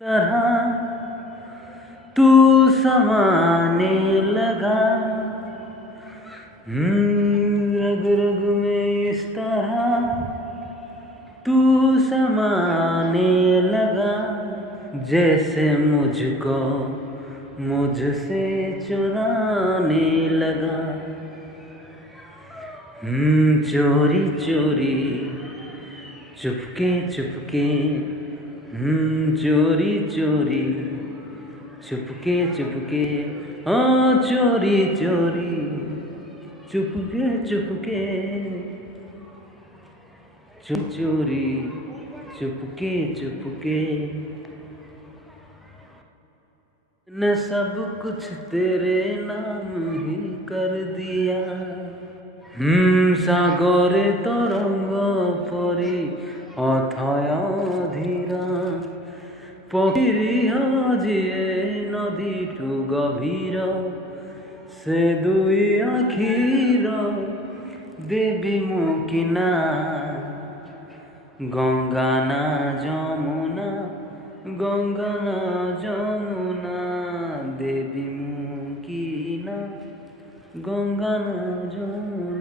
तरह तू समाने लगा, रग रग में इस तरह तू समाने लगा, जैसे मुझको मुझसे चुराने लगा। चोरी चोरी चुपके चुपके, चोरी चोरी चुपके चुपके, हाँ चोरी चोरी चुपके चुपके, चोरी चुपके चुपके। न सब कुछ तेरे नाम ही कर दिया, सागरे तरंग परी अथय धीरा, पक्षी जिए नदीठू गभीर, से दुई आखिर देवी मुकिना, गंगा ना जमुना, गंगा ना जमुना, देवी मुकिना, गंगा ना जमुना।